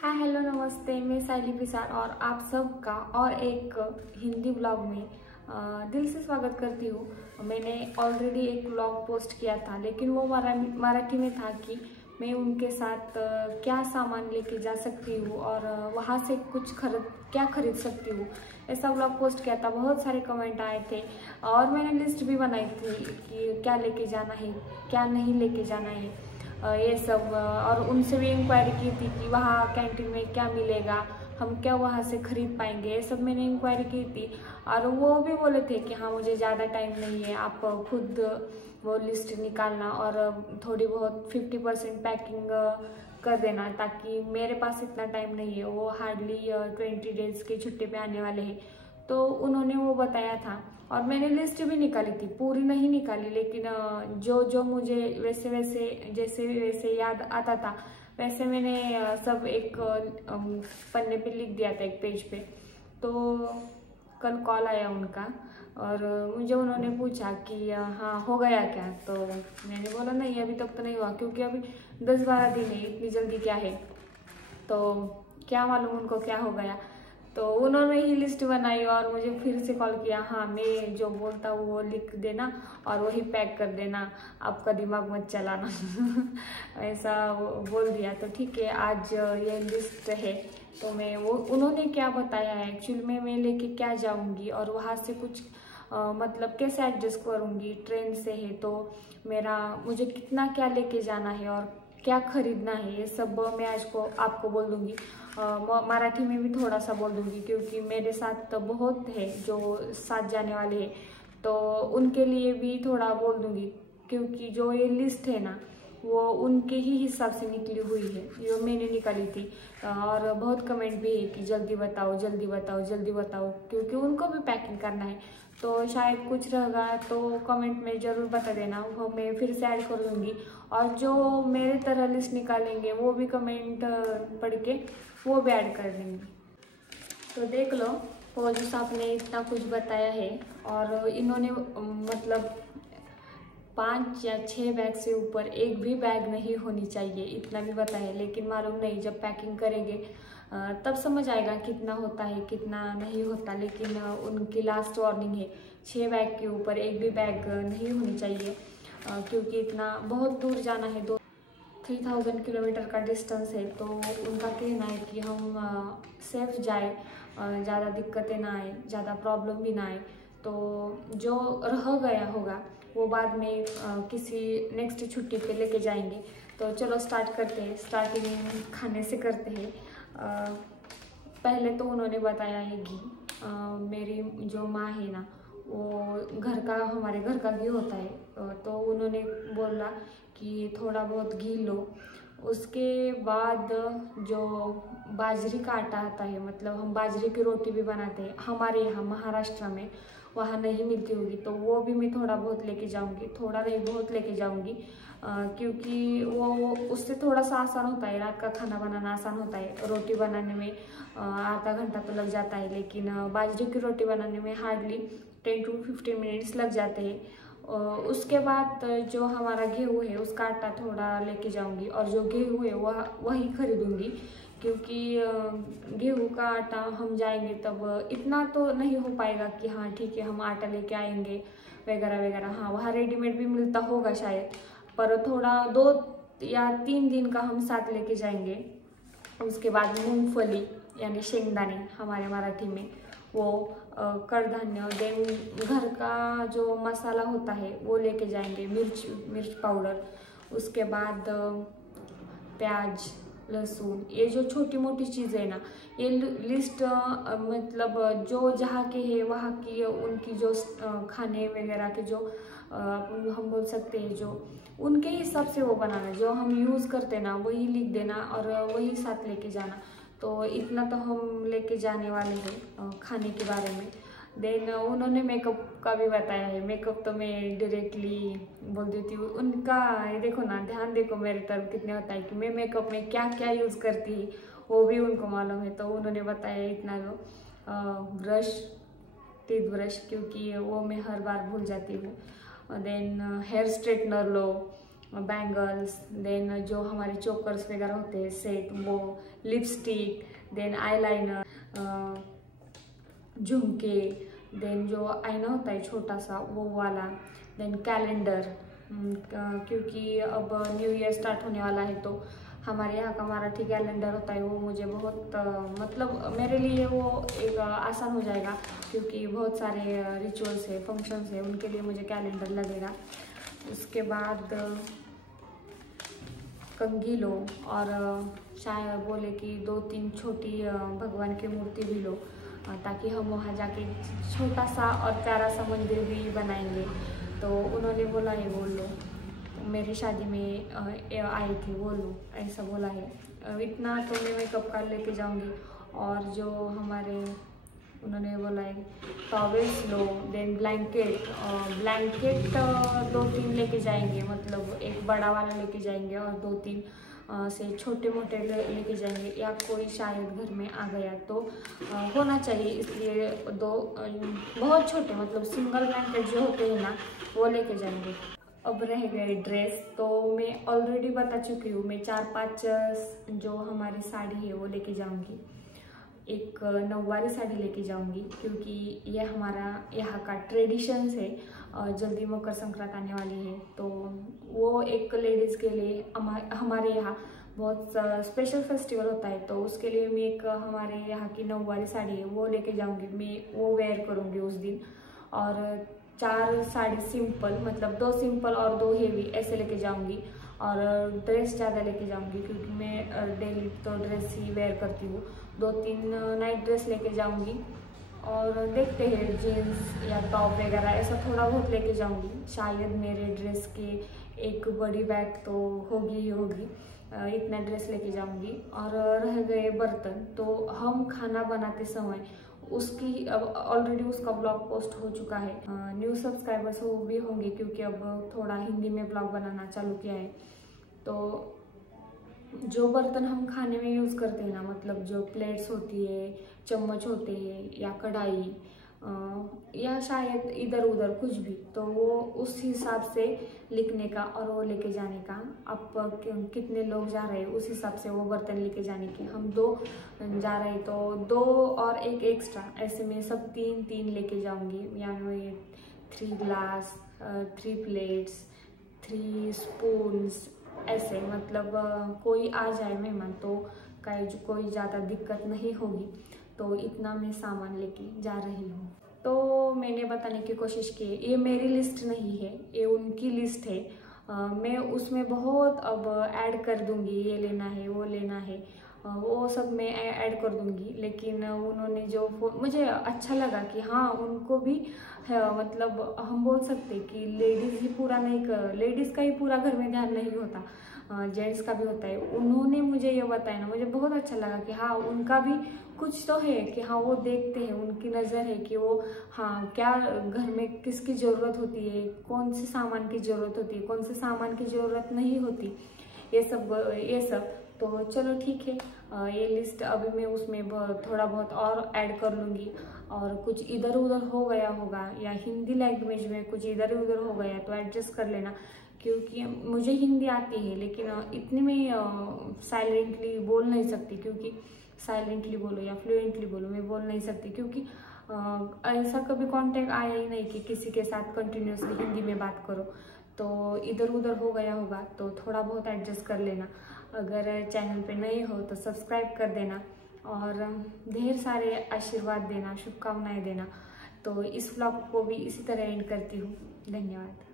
Hi hello नमस्ते, मैं साइली पिसार और आप सबका और एक हिंदी ब्लॉग में दिल से स्वागत करती हूँ। मैंने ऑलरेडी एक ब्लॉग पोस्ट किया था, लेकिन वो मराठी में था कि मैं उनके साथ क्या सामान लेके जा सकती हूँ और वहाँ से कुछ क्या खरीद सकती हूँ, ऐसा ब्लॉग पोस्ट किया था। बहुत सारे कमेंट आए थे और मैंने लिस्ट भी बनाई थी कि क्या लेके जाना है, क्या नहीं लेके जाना है, ये सब। और उनसे भी इंक्वायरी की थी कि वहाँ कैंटीन में क्या मिलेगा, हम क्या वहाँ से खरीद पाएंगे, ये सब मैंने इंक्वायरी की थी। और वो भी बोले थे कि हाँ मुझे ज़्यादा टाइम नहीं है, आप खुद वो लिस्ट निकालना और थोड़ी बहुत 50% पैकिंग कर देना, ताकि मेरे पास इतना टाइम नहीं है। वो हार्डली 20 डेज की छुट्टी पे आने वाले हैं, तो उन्होंने वो बताया था। और मैंने लिस्ट भी निकाली थी, पूरी नहीं निकाली, लेकिन जो जो मुझे वैसे वैसे जैसे वैसे याद आता था वैसे मैंने सब एक पन्ने पे लिख दिया था, एक पेज पे। तो कल कॉल आया उनका और मुझे उन्होंने पूछा कि हाँ हो गया क्या, तो मैंने बोला नहीं अभी तक तो नहीं हुआ, क्योंकि अभी 10-12 दिन है, इतनी जल्दी क्या है। तो क्या मालूम उनको क्या हो गया। तो उन्होंने ही लिस्ट बनाई और मुझे फिर से कॉल किया, हाँ मैं जो बोलता हूँ वो लिख देना और वही पैक कर देना, आपका दिमाग मत चलाना। ऐसा बोल दिया। तो ठीक है, आज ये लिस्ट है। तो मैं वो उन्होंने क्या बताया है एक्चुअली में मैं लेके क्या जाऊँगी और वहाँ से कुछ मतलब कैसे एडजस्ट करूँगी। ट्रेन से है तो मुझे कितना क्या लेके जाना है और क्या खरीदना है, ये सब मैं आज को आपको बोल दूंगी। मराठी में भी थोड़ा सा बोल दूंगी, क्योंकि मेरे साथ तो बहुत है जो साथ जाने वाले हैं, तो उनके लिए भी थोड़ा बोल दूंगी। क्योंकि जो ये लिस्ट है ना, वो उनके ही हिसाब से निकली हुई है, जो मैंने निकाली थी। और बहुत कमेंट भी है कि जल्दी बताओ जल्दी बताओ जल्दी बताओ, क्योंकि उनको भी पैकिंग करना है। तो शायद कुछ रहेगा तो कमेंट में ज़रूर बता देना, वो मैं फिर से ऐड कर दूँगी। और जो मेरे तरह लिस्ट निकालेंगे वो भी कमेंट पढ़ के वो भी ऐड कर देंगे। तो देख लो, फौजी साहब ने इतना कुछ बताया है और इन्होंने मतलब 5 या 6 बैग से ऊपर एक भी बैग नहीं होनी चाहिए, इतना भी बताया है। लेकिन मालूम नहीं, जब पैकिंग करेंगे तब समझ आएगा कितना होता है कितना नहीं होता। लेकिन उनकी लास्ट वार्निंग है, 6 बैग के ऊपर एक भी बैग नहीं होनी चाहिए, क्योंकि इतना बहुत दूर जाना है, 3000 किलोमीटर का डिस्टेंस है। तो उनका कहना है कि हम सेफ जाए, ज़्यादा दिक्कतें ना आए, ज़्यादा प्रॉब्लम भी ना आए। तो जो रह गया होगा वो बाद में किसी नेक्स्ट छुट्टी पे लेके जाएंगे। तो चलो स्टार्ट करते हैं। स्टार्टिंग खाने से करते हैं। पहले तो उन्होंने बताया है घी। मेरी जो माँ है ना, वो हमारे घर का घी होता है, तो उन्होंने बोला कि थोड़ा बहुत घी लो। उसके बाद जो बाजरी का आटा आता है, मतलब हम बाजरे की रोटी भी बनाते हैं हमारे यहाँ महाराष्ट्र में, वहाँ नहीं मिलती होगी, तो वो भी मैं थोड़ा बहुत लेके जाऊँगी, थोड़ा नहीं बहुत लेके जाऊँगी। क्योंकि वो उससे थोड़ा सा आसान होता है, रात का खाना बनाना आसान होता है। रोटी बनाने में आधा घंटा तो लग जाता है, लेकिन बाजरे की रोटी बनाने में हार्डली 10 to 15 मिनट्स लग जाते हैं। उसके बाद जो हमारा गेहूँ है उसका आटा थोड़ा लेके जाऊंगी, और जो गेहूँ है वही खरीदूंगी, क्योंकि गेहूँ का आटा हम जाएंगे तब इतना तो नहीं हो पाएगा कि हाँ ठीक है हम आटा लेके आएंगे वगैरह वगैरह। हाँ वहाँ रेडीमेड भी मिलता होगा शायद, पर थोड़ा 2 या 3 दिन का हम साथ लेके जाएंगे। उसके बाद मूंगफली यानी शेंगदाने हमारे मराठी में, वो कडधान्य, देन घर का जो मसाला होता है वो लेके जाएंगे, मिर्च पाउडर। उसके बाद प्याज, लहसुन, ये जो छोटी मोटी चीज़ें ना, ये लिस्ट मतलब जो जहाँ के है वहाँ की उनकी जो खाने वगैरह के जो हम बोल सकते हैं जो उनके हिसाब से वो बनाना, जो हम यूज़ करते ना वही लिख देना और वही साथ लेके जाना। तो इतना तो हम लेके जाने वाले हैं खाने के बारे में। देन उन्होंने मेकअप का भी बताया है। मेकअप तो मैं डायरेक्टली बोल देती हूँ उनका। ये देखो ना, ध्यान देखो मेरे तरफ कितने होता है कि मैं मेकअप में क्या क्या यूज़ करती है, वो भी उनको मालूम है। तो उन्होंने बताया इतना लो ब्रश, टीथ ब्रश, क्योंकि वो मैं हर बार भूल जाती हूँ। Then here straightener low, bangles, then जो हमारे चोकर्स वगैरह होते हैं सेट, वो लिपस्टिक, देन आईलाइनर, झुमके, देन जो आईना होता है छोटा सा वो वाला, देन कैलेंडर, क्योंकि अब न्यू ईयर स्टार्ट होने वाला है तो हमारे यहाँ का मराठी कैलेंडर होता है वो मुझे बहुत मतलब मेरे लिए वो एक आसान हो जाएगा, क्योंकि बहुत सारे रिचुअल्स है, फंक्शंस है, उनके लिए मुझे कैलेंडर लगेगा। उसके बाद कंघी लो और शायद बोले कि 2-3 छोटी भगवान की मूर्ति भी लो, ताकि हम वहाँ जाके छोटा सा और प्यारा सा मंदिर भी बनाएंगे। तो उन्होंने बोला है बोल लो, मेरी शादी में आए थे बोल लो, ऐसा बोला है। इतना तो मैं मेकअप कर लेके जाऊंगी। और जो हमारे उन्होंने बोला है टॉवेल्स लो, देन ब्लैंकेट 2-3 लेके जाएंगे, मतलब एक बड़ा वाला लेके जाएंगे और 2-3 से छोटे मोटे लेके जाएंगे, या कोई शायद घर में आ गया तो होना चाहिए, इसलिए 2 बहुत छोटे मतलब सिंगल ब्लैंकेट जो होते हैं ना वो लेके जाएंगे। अब रह गए ड्रेस, तो मैं ऑलरेडी बता चुकी हूँ, मैं 4-5 जो हमारी साड़ी है वो लेके जाऊँगी। एक नौवारी साड़ी लेके जाऊंगी, क्योंकि ये हमारा यहाँ का ट्रेडिशंस है। जल्दी मकर संक्रांति आने वाली है, तो वो एक लेडीज़ के लिए हमारे यहाँ बहुत स्पेशल फेस्टिवल होता है, तो उसके लिए मैं एक हमारे यहाँ की नौवारी साड़ी है वो लेके जाऊंगी। मैं वो वेयर करूँगी उस दिन। और 4 साड़ी सिंपल, मतलब 2 सिंपल और 2 हेवी ऐसे लेके जाऊंगी। और ड्रेस ज़्यादा लेके जाऊंगी, क्योंकि मैं डेली तो ड्रेस ही वेयर करती हूँ। 2-3 नाइट ड्रेस लेके जाऊंगी, और देखते हैं जीन्स या टॉप वगैरह ऐसा थोड़ा बहुत लेके जाऊंगी। शायद मेरे ड्रेस के एक बड़ी बैग तो होगी ही होगी, इतना ड्रेस लेके जाऊंगी। और रह गए बर्तन, तो हम खाना बनाते समय उसकी अब ऑलरेडी उसका ब्लॉग पोस्ट हो चुका है। न्यू सब्सक्राइबर्स वो भी होंगे, क्योंकि अब थोड़ा हिंदी में ब्लॉग बनाना चालू किया है। तो जो बर्तन हम खाने में यूज़ करते हैं ना, मतलब जो प्लेट्स होती है, चम्मच होते हैं, या कढ़ाई, या शायद इधर उधर कुछ भी, तो वो उस हिसाब से लिखने का और वो लेके जाने का। आप कितने लोग जा रहे हैं उस हिसाब से वो बर्तन लेके जाने के। हम 2 जा रहे हैं तो 2 और एक एक्स्ट्रा, ऐसे में सब 3 लेके जाऊंगी। या मैं 3 ग्लास, 3 प्लेट्स, 3 स्पून्स, ऐसे मतलब कोई आ जाए मेहमान तो कोई ज़्यादा दिक्कत नहीं होगी। तो इतना मैं सामान लेके जा रही हूँ। तो मैंने बताने की कोशिश की, ये मेरी लिस्ट नहीं है, ये उनकी लिस्ट है। मैं उसमें बहुत अब ऐड कर दूंगी, ये लेना है वो लेना है, वो सब मैं ऐड कर दूंगी। लेकिन उन्होंने जो मुझे अच्छा लगा कि हाँ उनको भी मतलब हम बोल सकते कि लेडीज़ ही पूरा नहीं लेडीज़ का ही पूरा घर में ध्यान नहीं होता, जेंट्स का भी होता है। उन्होंने मुझे ये बताया ना, मुझे बहुत अच्छा लगा कि हाँ उनका भी कुछ तो है, कि हाँ वो देखते हैं, उनकी नज़र है कि वो हाँ क्या घर में किसकी ज़रूरत होती है, कौन से सामान की ज़रूरत होती है, कौन से सामान की ज़रूरत नहीं होती, ये सब। तो चलो ठीक है, ये लिस्ट अभी मैं उसमें थोड़ा बहुत और ऐड कर लूँगी। और कुछ इधर उधर हो गया होगा, या हिंदी लैंग्वेज में कुछ इधर उधर हो गया तो एडजस्ट कर लेना, क्योंकि मुझे हिंदी आती है, लेकिन इतनी में साइलेंटली बोल नहीं सकती, क्योंकि साइलेंटली बोलो या फ्लुएंटली बोलो, मैं बोल नहीं सकती, क्योंकि ऐसा कभी कांटेक्ट आया ही नहीं कि किसी के साथ कंटिन्यूसली हिंदी में बात करो। तो इधर उधर हो गया होगा, तो थोड़ा बहुत एडजस्ट कर लेना। अगर चैनल पे नए हो तो सब्सक्राइब कर देना, और ढेर सारे आशीर्वाद देना, शुभकामनाएं देना। तो इस व्लॉग को भी इसी तरह एंड करती हूँ। धन्यवाद।